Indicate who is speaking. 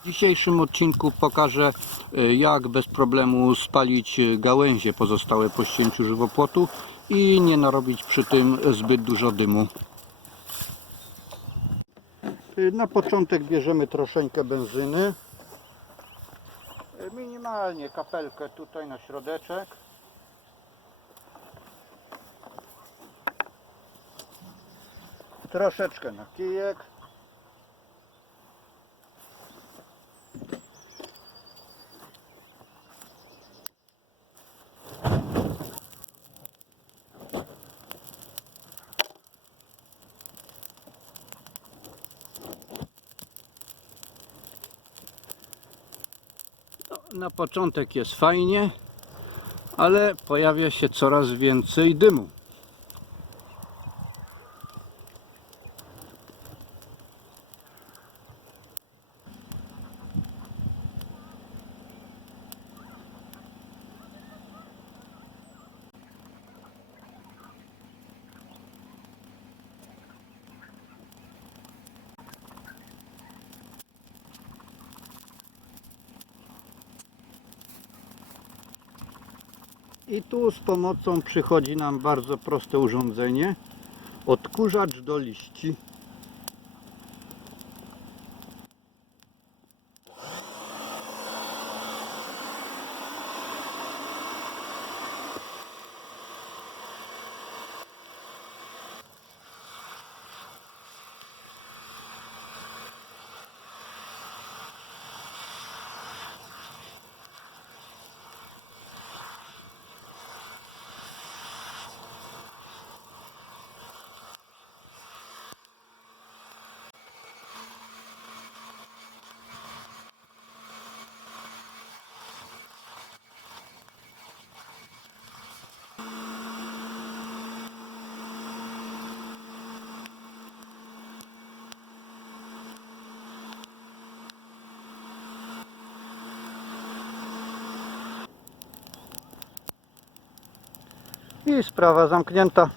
Speaker 1: W dzisiejszym odcinku pokażę y, jak bez problemu spalić y, gałęzie pozostałe po ścięciu żywopłotu i nie narobić przy tym zbyt dużo dymu. Y, Na początek bierzemy troszeczkę benzyny. Minimalnie kapelkę tutaj na środeczek. Troszeczkę na kijek. Na początek jest fajnie, ale pojawia się coraz więcej dymu. I tu z pomocą przychodzi nam bardzo proste urządzenie. Odkurzacz do liści. I sprawa zamknięta.